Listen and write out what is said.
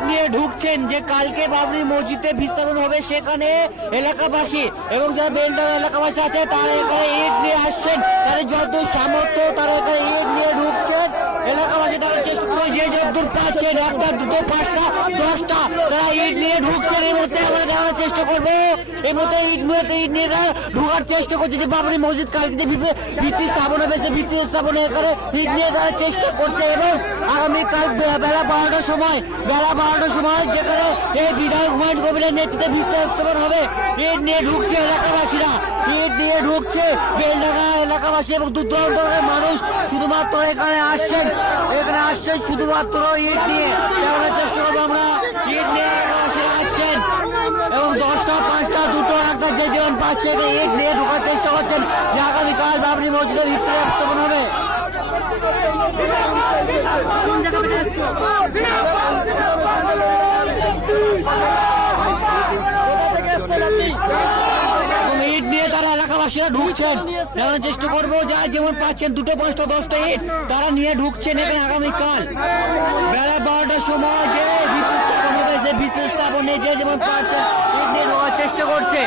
ইট নিয়ে ঢুকছেন যে কালকে বাবরি মসজিদে বিস্তারণ হবে, সেখানে এলাকাবাসী এবং যারা বেলডাঙ্গা এলাকাবাসী আছে তারা এখানে ইট নিয়ে আসছেন, তাদের যত সামর্থ্য তারা এখানে ইট নিয়ে ঢুকছেন। এলাকাবাসী তারা চেষ্টা করে যে যতদূর পাচ্ছেন, একটা দুটো পাঁচটা 10টা তারা ইট নিয়ে ঢুকছেন। এই মুহূর্তে আমরা দেখানোর চেষ্টা করবো, এই মুহূর্তে ইট নিয়ে ঢুকার চেষ্টা করছে যে বাবরি মসজিদ কালকে ভিত্তি স্থাপন হবে, সে ভিত্তি স্থাপনে এখানে ইট নিয়ে তারা চেষ্টা করছে। এবং আগামীকাল বেলা 12টার সময় যেখানে এই বিধায়ক হুমায়ুন কবিরের নেতৃত্বে ভিত্তি স্থাপন হবে, ইট নিয়ে ঢুকছে এলাকাবাসীরা, ইট নিয়ে ঢুকছে বেলডাঙ্গা এলাকাবাসী এবং দূর দূরান্তের মানুষ শুধুমাত্র এখানে আসছেন শুধুমাত্র ইট নিয়ে দেখানোর চেষ্টা করবো আমরা। ইট নিয়ে এলাকাবাসীরা আসছেন এবং 10টা 5টা 2টো 1টা যে যেমন পাচ্ছে ইট নিয়ে ঢোকার চেষ্টা করছেন যে আগামীকাল বাবরি মসজিদের ভিত্তি স্থাপন হবে। ইট নিয়ে তারা এলাকাবাসীরা ঢুকছেন, দেখানোর চেষ্টা করবো যা যেমন পাচ্ছেন 2টো 5টা 10টা ইট তারা নিয়ে ঢুকছেন এখানে আগামীকাল বেলা 12টার সময় যে ভিত্তি স্থাপন হবে, সে ভিত্তি স্থাপনে যে যেমন পাচ্ছেন ইট নিয়ে ঢোকার চেষ্টা করছে।